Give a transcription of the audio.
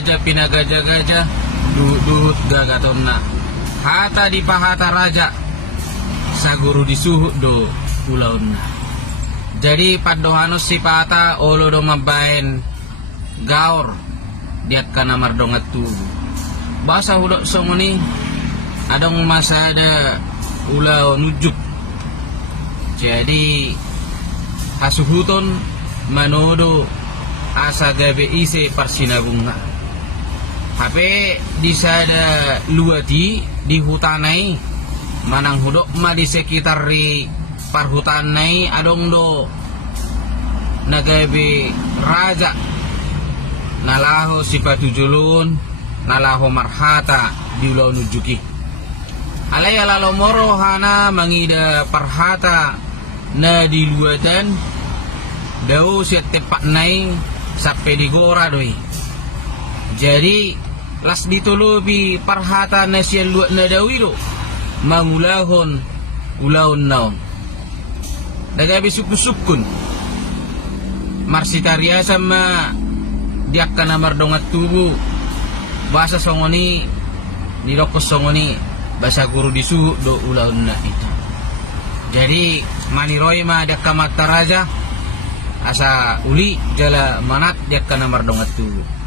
raja pinagaja-gaja duhut gagatonna hata di pahata raja saguru disuhut do ulaunna. Jadi padohanos si pata olo do mabain gaor diat kana mardongat tu basa hudok songoni adong masa ada ulau nujuk. Jadi hasuhuton manodo asa gabe ise parsinabunga HP di sada luati di hutanai manang hudok ma di sekitar ri parhutanai adong do nagabe raja nalaho sipatu julun nalaho marhata di ulau nujuki alaya lalomoro hana mangida parhata na diluatan daw siya tepak nai sampai digora doi. Jadi las ditulubi parhata na siya luat na dawilo mangulahon ulaon naon dagabi sukun marsitaria sama diak kana mardongat tubu bahasa songoni nilokos songoni bahasa guru disuhu do ulaon na itu. Jadi maniroi ma diak kamata raja asa uli jala manat diak kana mardongat tubu.